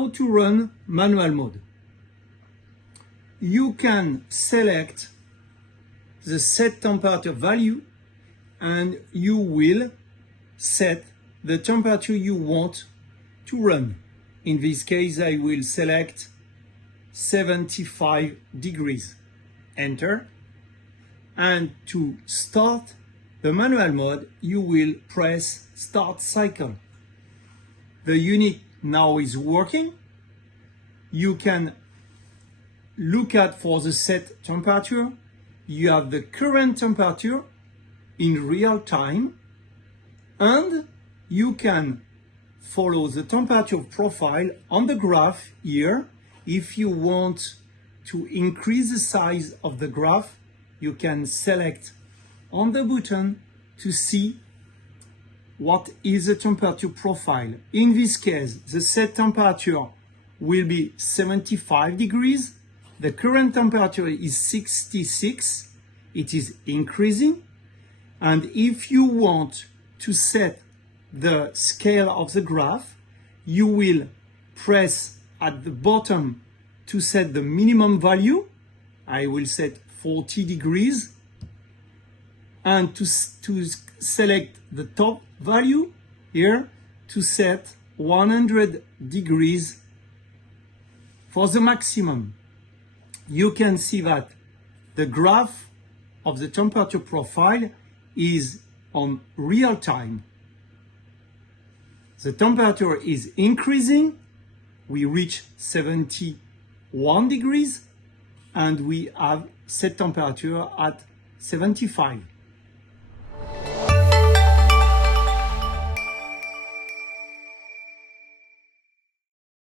how to run manual mode. You can select the set temperature value and you will set the temperature you want to run. In this case, I will select 75 degrees. Enter. And to start the manual mode, you will press Start Cycle. The unit now is working. You can look at for the set temperature. You have the current temperature in real time, and you can follow the temperature profile on the graph here. If you want to increase the size of the graph, you can select on the button to see what is the temperature profile. In this case, the set temperature will be 75 degrees. The current temperature is 66. It is increasing. And if you want to set the scale of the graph, you will press at the bottom to set the minimum value. I will set 40 degrees. And to select the top value here, to set 100 degrees for the maximum. You can see that the graph of the temperature profile is on real time. The temperature is increasing. We reach 71 degrees and we have set temperature at 75.